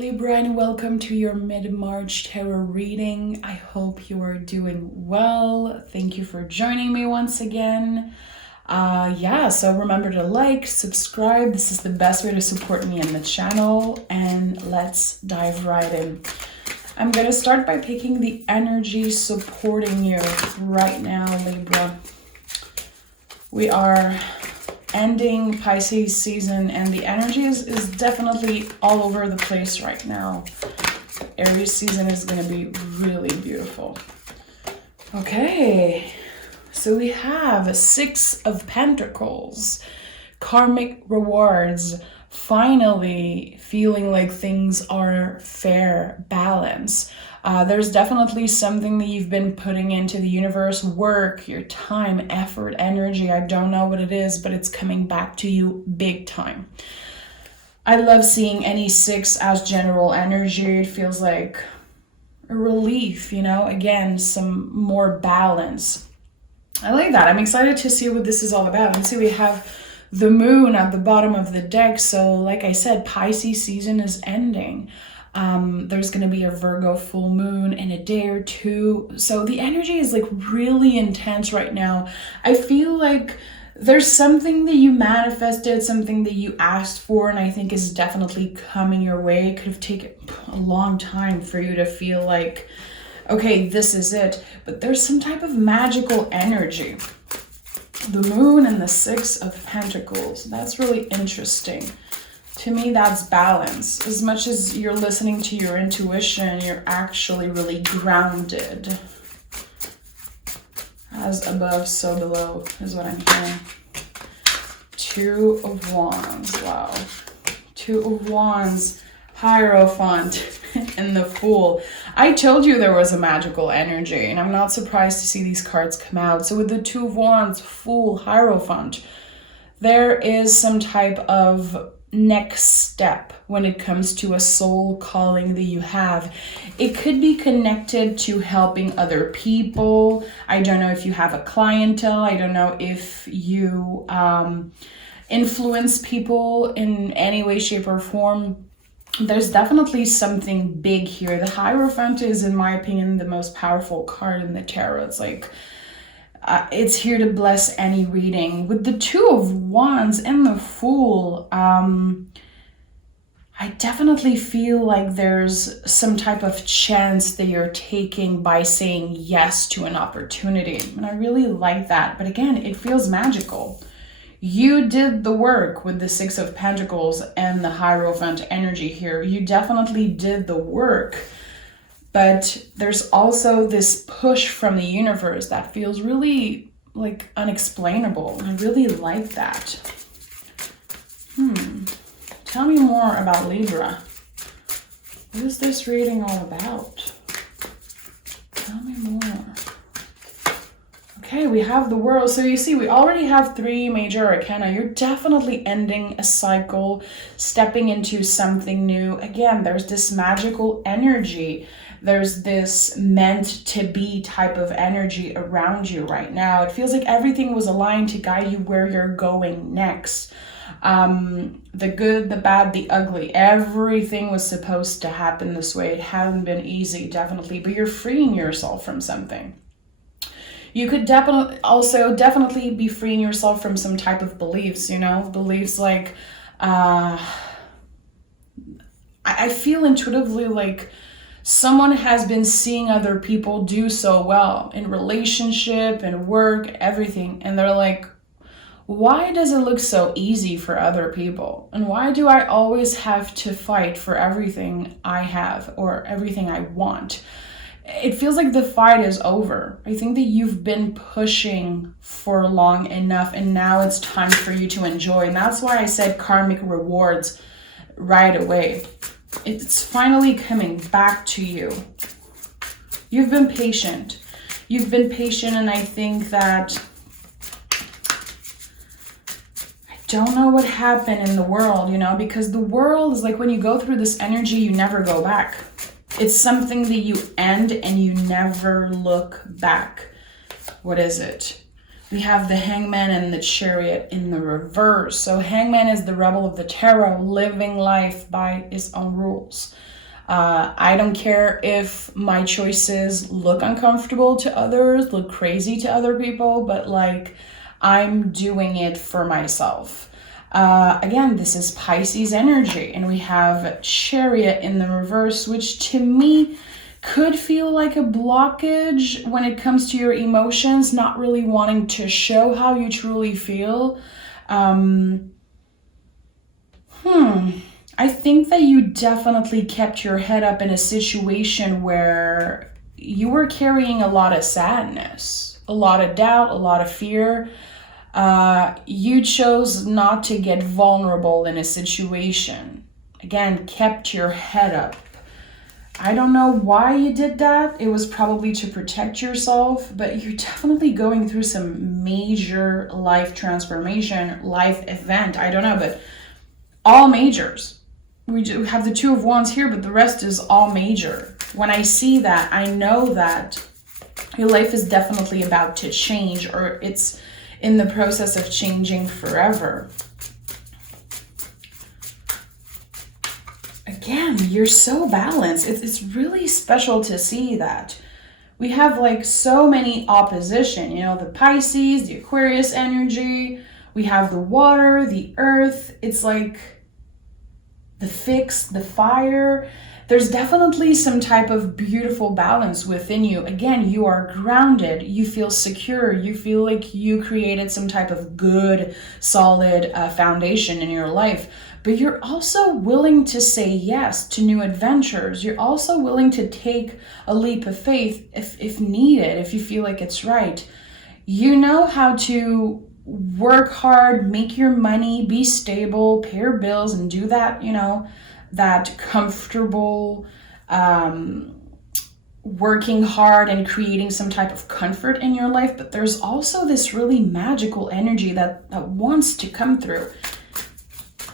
Libra, and welcome to your mid-March tarot reading. I hope you are doing well. Thank you for joining me once again. So remember to like, subscribe. This is the best way to support me in the channel, and let's dive right in. I'm going to start by picking the energy supporting you right now, Libra. We are ending Pisces season, and the energy is definitely all over the place right now. Aries season is going to be really beautiful. Okay, so we have a Six of Pentacles, karmic rewards, finally feeling like things are fair, balance. There's definitely something that you've been putting into the universe, work, your time, effort, energy. I don't know what it is, but it's coming back to you big time. I love seeing any six as general energy. It feels like a relief, again, some more balance. I like that. I'm excited to see what this is all about. And see, we have the moon at the bottom of the deck. So like I said, Pisces season is ending. There's going to be a Virgo full moon in a day or two. So the energy is like really intense right now. I feel like there's something that you manifested, something that you asked for, and I think is definitely coming your way. It could have taken a long time for you to feel like, okay, this is it. But there's some type of magical energy. The moon and the Six of Pentacles. That's really interesting. To me, that's balance. As much as you're listening to your intuition, you're actually really grounded. As above, so below is what I'm hearing. Two of Wands. Wow. Two of Wands. Hierophant and the Fool. I told you there was a magical energy, and I'm not surprised to see these cards come out. So with the Two of Wands, Fool, Hierophant, there is some type of next step when it comes to a soul calling that you have. It could be connected to helping other people. I don't know if you have a clientele. I don't know if you influence people in any way, shape, or form. There's definitely something big here. The Hierophant is, in my opinion, the most powerful card in the tarot. It's like it's here to bless any reading. With the Two of Wands and the Fool, I definitely feel like there's some type of chance that you're taking by saying yes to an opportunity. And I really like that. But again, it feels magical. You did the work with the Six of Pentacles and the Hierophant energy here. You definitely did the work. But there's also this push from the universe that feels really like unexplainable. I really like that. Tell me more about Libra. What is this reading all about? Tell me more. Okay, we have the World. So you see, we already have three major arcana. You're definitely ending a cycle, stepping into something new. Again, there's this magical energy. There's this meant to be type of energy around you right now. It feels like everything was aligned to guide you where you're going next. The good, the bad, the ugly, everything was supposed to happen this way. It hasn't been easy, definitely, but you're freeing yourself from something. You could definitely be freeing yourself from some type of beliefs, beliefs like, I feel intuitively like someone has been seeing other people do so well in relationship and work, everything. And they're like, why does it look so easy for other people? And why do I always have to fight for everything I have or everything I want? It feels like the fight is over. I think that you've been pushing for long enough, and now it's time for you to enjoy. And that's why I said karmic rewards right away. It's finally coming back to you. You've been patient. And I think that I don't know what happened in the world, because the world is like when you go through this energy, you never go back. It's something that you end and you never look back. What is it? We have the Hangman and the Chariot in the reverse. So Hangman is the rebel of the tarot, living life by his own rules. I don't care if my choices look uncomfortable to others, look crazy to other people, but like I'm doing it for myself. Again, this is Pisces energy, and we have Chariot in the reverse, which to me could feel like a blockage when it comes to your emotions, not really wanting to show how you truly feel. I think that you definitely kept your head up in a situation where you were carrying a lot of sadness, a lot of doubt, a lot of fear. You chose not to get vulnerable in a situation. Again, kept your head up. I don't know why you did that. It was probably to protect yourself, but you're definitely going through some major life transformation, life event. I don't know, but all majors. We do have the Two of Wands here, but the rest is all major. When I see that, I know that your life is definitely about to change, or it's in the process of changing forever. Again, you're so balanced. It's really special to see that. We have like so many opposition, you know, the Pisces, the Aquarius energy. We have the water, the earth. It's like the fixed, the fire. There's definitely some type of beautiful balance within you. Again, you are grounded. You feel secure. You feel like you created some type of good, solid foundation in your life. But you're also willing to say yes to new adventures. You're also willing to take a leap of faith if needed, if you feel like it's right. You know how to work hard, make your money, be stable, pay your bills, and do that, you know, that comfortable, working hard and creating some type of comfort in your life. But there's also this really magical energy that wants to come through.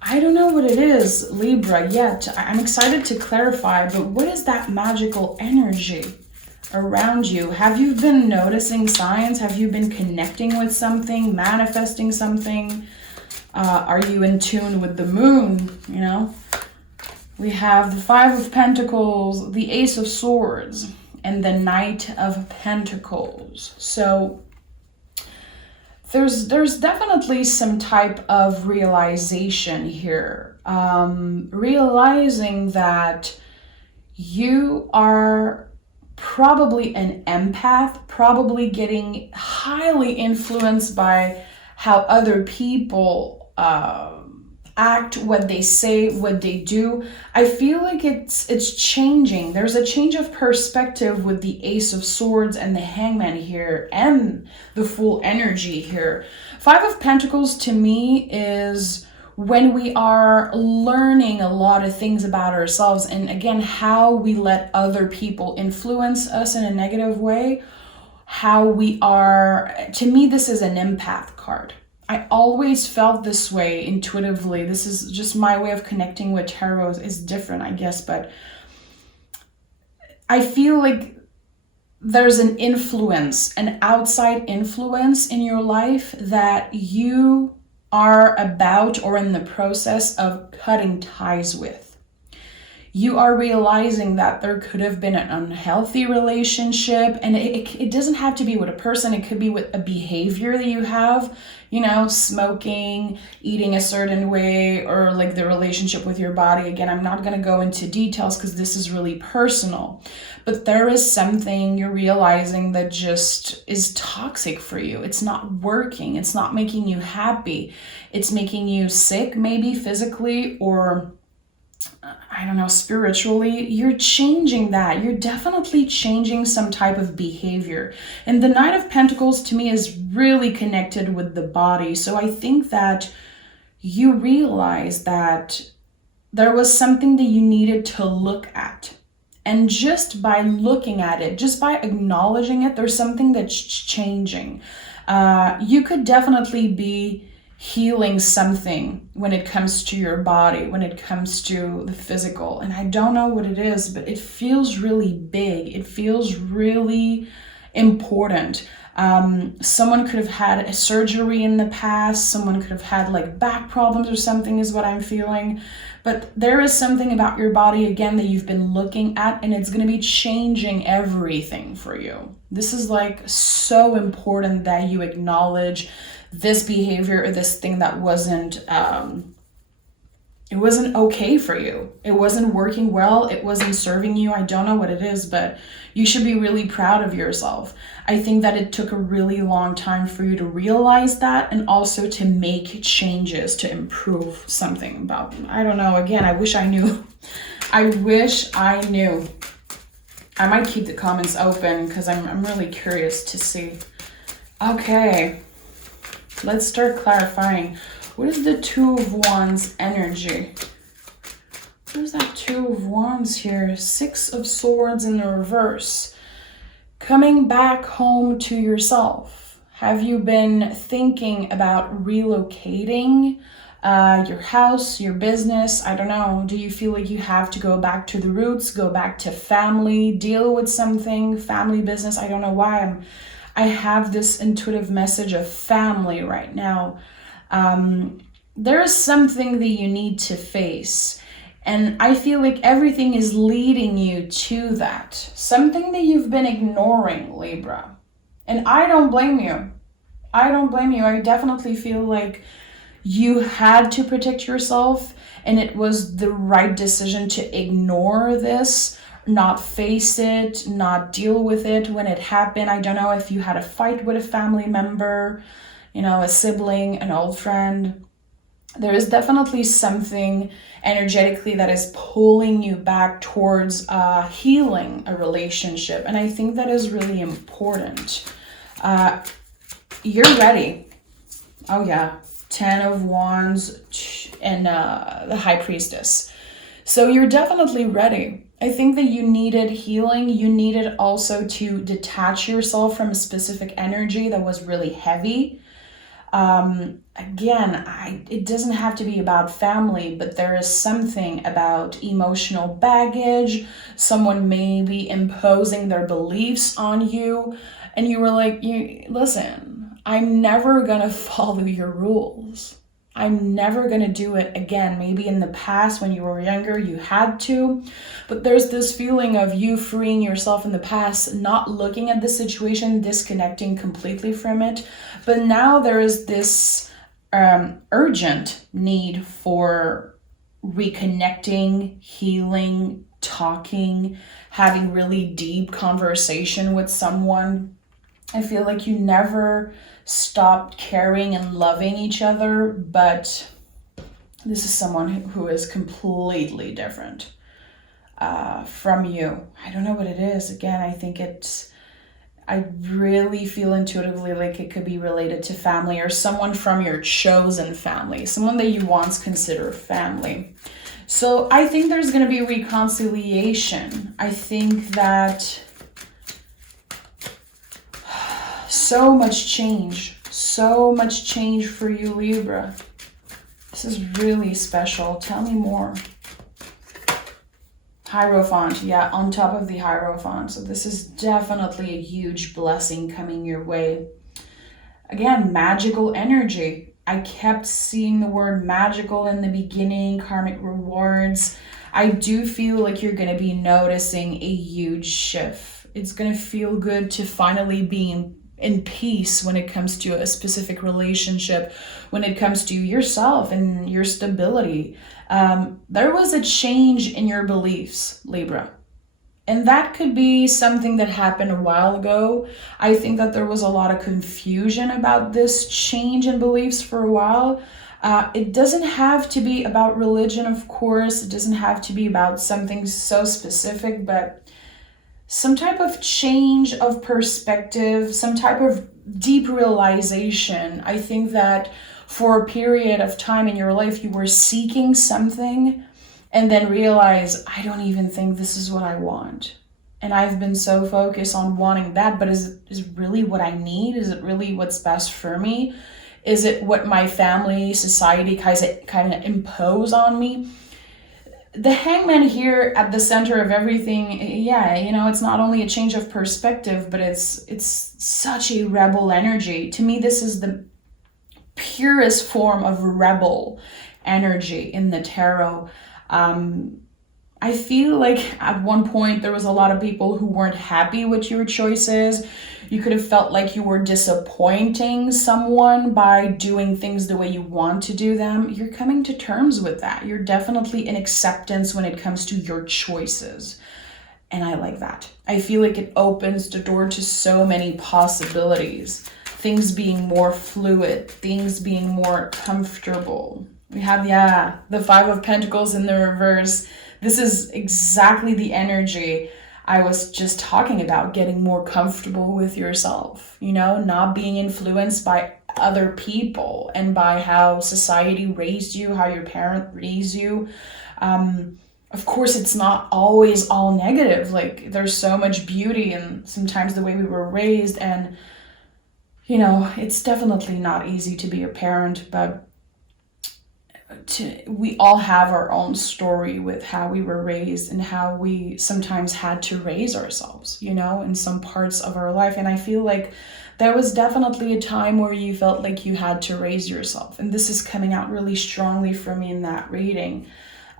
I don't know what it is, Libra, yet. I'm excited to clarify, but what is that magical energy around you? Have you been noticing signs? Have you been connecting with something, manifesting something? Are you in tune with the moon, you know? We have the Five of Pentacles, the Ace of Swords, and the Knight of Pentacles. So there's definitely some type of realization here. Realizing that you are probably an empath, probably getting highly influenced by how other people act, what they say, what they do. I feel like it's changing. There's a change of perspective with the Ace of Swords and the Hangman here and the full energy here. Five of Pentacles to me is when we are learning a lot of things about ourselves, and again, how we let other people influence us in a negative way, how we are, to me, this is an empath card. I always felt this way intuitively. This is just my way of connecting with tarot. Is different, I guess, but I feel like there's an influence, an outside influence in your life that you are about or in the process of cutting ties with. You are realizing that there could have been an unhealthy relationship, and it doesn't have to be with a person. It could be with a behavior that you have, you know, smoking, eating a certain way, or like the relationship with your body. Again, I'm not going to go into details because this is really personal, but there is something you're realizing that just is toxic for you. It's not working. It's not making you happy. It's making you sick, maybe physically, or I don't know, spiritually. You're changing that. You're definitely changing some type of behavior. And the Knight of Pentacles to me is really connected with the body. So I think that you realize that there was something that you needed to look at. And just by looking at it, just by acknowledging it, there's something that's changing. You could definitely be healing something when it comes to your body, when it comes to the physical. And I don't know what it is, but it feels really big. It feels really important. Someone could have had a surgery in the past. Someone could have had like back problems or something is what I'm feeling. But there is something about your body, again, that you've been looking at, and it's going to be changing everything for you. This is like so important that you acknowledge this behavior or this thing that wasn't it wasn't okay for you. It wasn't working well. It wasn't serving you. I don't know what it is, but you should be really proud of yourself. I think that it took a really long time for you to realize that, and also to make changes to improve something about them. I don't know. Again, I wish I knew. I wish I knew. I might keep the comments open because I'm really curious to see. Okay, let's start clarifying. What is the Two of Wands energy? What is that Two of Wands here? Six of Swords in the reverse. Coming back home to yourself. Have you been thinking about relocating your house, your business? I don't know. Do you feel like you have to go back to the roots, go back to family, deal with something, family business? I don't know why I have this intuitive message of family right now. There is something that you need to face, and I feel like everything is leading you to that. Something that you've been ignoring, Libra. And I don't blame you. I don't blame you. I definitely feel like you had to protect yourself, and it was the right decision to ignore this, not face it, not deal with it when it happened. I don't know if you had a fight with a family member, you know, a sibling, an old friend. There is definitely something energetically that is pulling you back towards healing a relationship. And I think that is really important. You're ready. Oh yeah. 10 of Wands and the High Priestess. So you're definitely ready. I think that you needed healing. You needed also to detach yourself from a specific energy that was really heavy. Again, it doesn't have to be about family, but there is something about emotional baggage. Someone may be imposing their beliefs on you, and you were like, listen, I'm never gonna follow your rules. I'm never gonna do it again. Maybe in the past when you were younger, you had to, but there's this feeling of you freeing yourself in the past, not looking at the situation, disconnecting completely from it. But now there is this urgent need for reconnecting, healing, talking, having really deep conversation with someone. I feel like you never stopped caring and loving each other, but this is someone who is completely different from you. I don't know what it is. Again, I really feel intuitively like it could be related to family or someone from your chosen family, someone that you once considered family. So I think there's going to be reconciliation. I think that so much change for you, Libra. This is really special. Tell me more. Hierophant, yeah, on top of the Hierophant. So this is definitely a huge blessing coming your way. Again, magical energy. I kept seeing the word magical in the beginning, karmic rewards. I do feel like you're going to be noticing a huge shift. It's going to feel good to finally be in peace when it comes to a specific relationship, when it comes to yourself and your stability. There was a change in your beliefs, Libra. And that could be something that happened a while ago. I think that there was a lot of confusion about this change in beliefs for a while. It doesn't have to be about religion, of course. It doesn't have to be about something so specific, but some type of change of perspective, some type of deep realization. I think that for a period of time in your life, you were seeking something and then realize, I don't even think this is what I want. And I've been so focused on wanting that, but is it really what I need? Is it really what's best for me? Is it what my family, society kind of impose on me? the hangman here at the center of everything, yeah, it's not only a change of perspective, but it's such a rebel energy. To me, this is the purest form of rebel energy in the tarot. I feel like at one point there was a lot of people who weren't happy with your choices. You could have felt like you were disappointing someone by doing things the way you want to do them. You're coming to terms with that. You're definitely in acceptance when it comes to your choices. And I like that. I feel like it opens the door to so many possibilities. Things being more fluid, things being more comfortable. We have, the Five of Pentacles in the reverse. This is exactly the energy I was just talking about, getting more comfortable with yourself, not being influenced by other people and by how society raised you, how your parent raised you. Of course, it's not always all negative. Like, there's so much beauty in sometimes the way we were raised. And, it's definitely not easy to be a parent, but we all have our own story with how we were raised and how we sometimes had to raise ourselves, in some parts of our life. And I feel like there was definitely a time where you felt like you had to raise yourself. And this is coming out really strongly for me in that reading.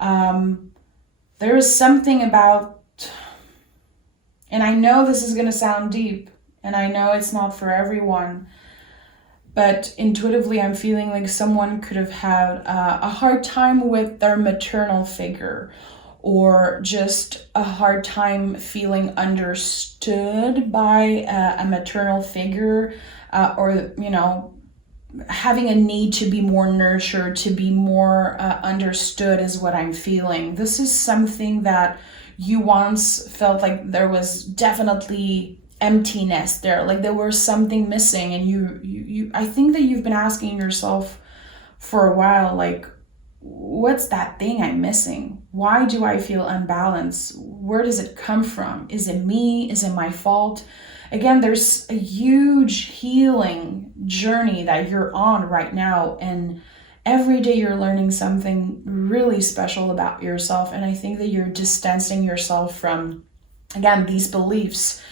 There is something about, and I know this is going to sound deep, and I know it's not for everyone, but intuitively I'm feeling like someone could have had a hard time with their maternal figure, or just a hard time feeling understood by a maternal figure, or, having a need to be more nurtured, to be more understood is what I'm feeling. This is something that you once felt like there was definitely emptiness there, like there was something missing, and you I think that you've been asking yourself for a while, like, what's that thing I'm missing? Why do I feel unbalanced? Where does it come from? Is it me? Is it my fault? Again, there's a huge healing journey that you're on right now, and every day you're learning something really special about yourself. And I think that you're distancing yourself from, again, these beliefs.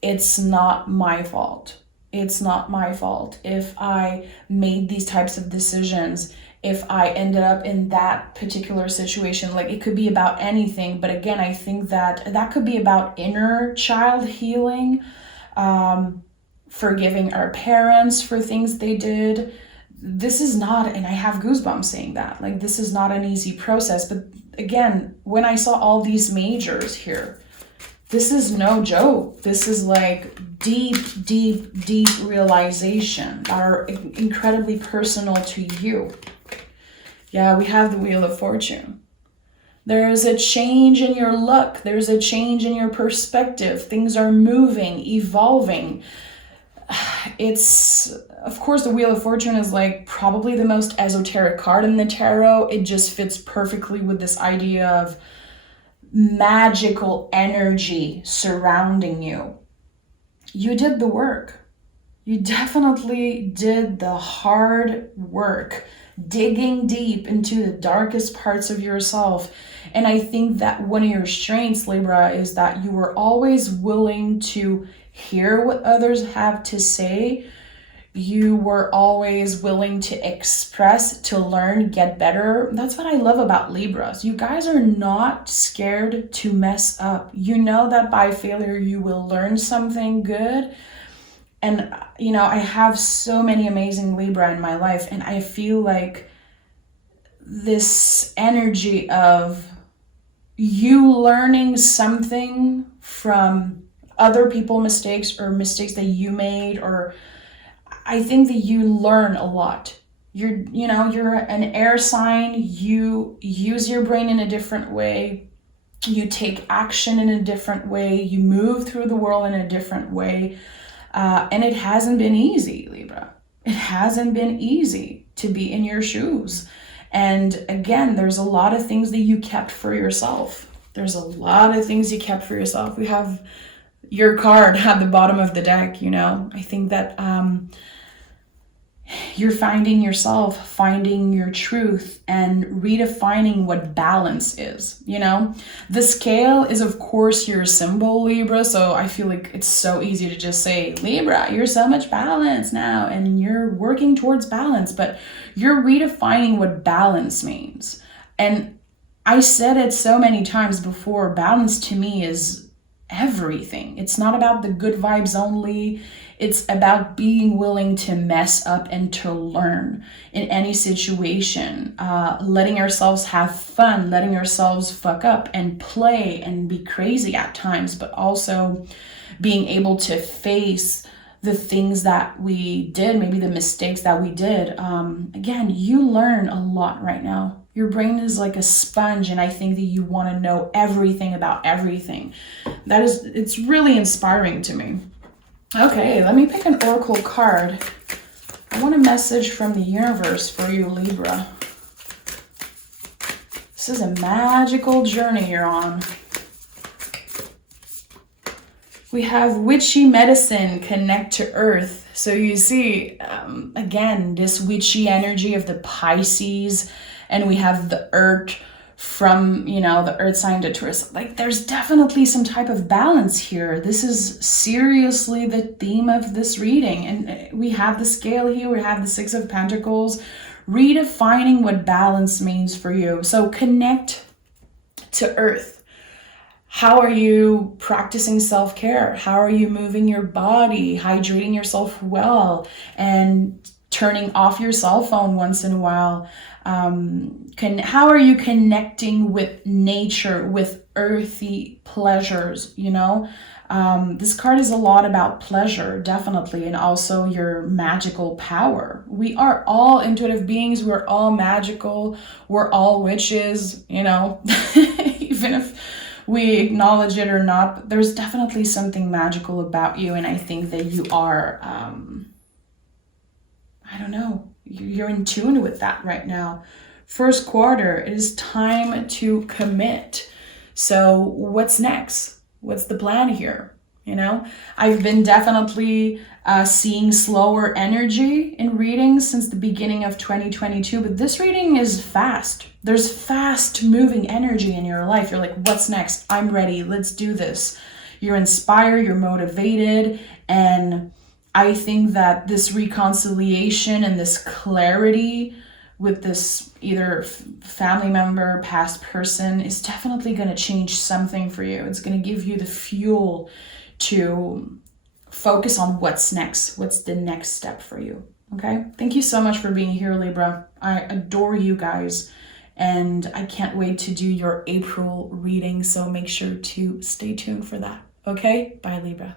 It's not my fault. It's not my fault if I made these types of decisions, if I ended up in that particular situation. Like, it could be about anything. But again, I think that could be about inner child healing, forgiving our parents for things they did. This is not, and I have goosebumps saying that, like, this is not an easy process. But again, when I saw all these majors here, this is no joke. This is like deep, deep, deep realization that are incredibly personal to you. Yeah, we have the Wheel of Fortune. There is a change in your luck. There's a change in your perspective. Things are moving, evolving. It's, of course, the Wheel of Fortune is like probably the most esoteric card in the tarot. It just fits perfectly with this idea of magical energy surrounding you. You did the work. You definitely did the hard work, digging deep into the darkest parts of yourself. And I think that one of your strengths, Libra, is that you were always willing to hear what others have to say. You were always willing to express, to learn, get better. That's what I love about Libras. You guys are not scared to mess up. You know that by failure, you will learn something good. And, I have so many amazing Libra in my life, and I feel like this energy of you learning something from other people's mistakes, or mistakes that you made, or I think that you learn a lot. You're an air sign. You use your brain in a different way. You take action in a different way. You move through the world in a different way. And it hasn't been easy, Libra. It hasn't been easy to be in your shoes. And again, there's a lot of things that you kept for yourself. There's a lot of things you kept for yourself. We have your card at the bottom of the deck, I think that you're finding yourself, finding your truth, and redefining what balance is, you know? The scale is, of course, your symbol, Libra, so I feel like it's so easy to just say, Libra, you're so much balance now, and you're working towards balance, but you're redefining what balance means. And I said it so many times before, balance to me is everything. It's not about the good vibes only. It's about being willing to mess up and to learn in any situation, letting ourselves have fun, letting ourselves fuck up and play and be crazy at times, but also being able to face the things that we did, maybe the mistakes that we did. Again, you learn a lot right now. Your brain is like a sponge, and I think that you want to know everything about everything. It's really inspiring to me. Okay, let me pick an oracle card. I want a message from the universe for you, Libra. This is a magical journey you're on. We have witchy medicine, connect to earth. So you see, again, this witchy energy of the Pisces, and we have the earth from, the earth sign to Taurus. Like, there's definitely some type of balance here. This is seriously the theme of this reading. And we have the scale here. We have the Six of Pentacles, redefining what balance means for you. So connect to earth. How are you practicing self-care? How are you moving your body, hydrating yourself well, and turning off your cell phone once in a while? How are you connecting with nature, with earthy pleasures, This card is a lot about pleasure, definitely, and also your magical power. We are all intuitive beings. We're all magical. We're all witches, even if we acknowledge it or not. But there's definitely something magical about you, and I think that you are, you're in tune with that right now. First quarter, it is time to commit. So what's next? What's the plan here? I've been definitely seeing slower energy in readings since the beginning of 2022, but this reading is fast. There's fast moving energy in your life. You're like, what's next? I'm ready. Let's do this. You're inspired, you're motivated, and I think that this reconciliation and this clarity with this either family member, past person, is definitely going to change something for you. It's going to give you the fuel to focus on what's next. What's the next step for you? Okay? Thank you so much for being here, Libra. I adore you guys, and I can't wait to do your April reading, so make sure to stay tuned for that. Okay? Bye, Libra.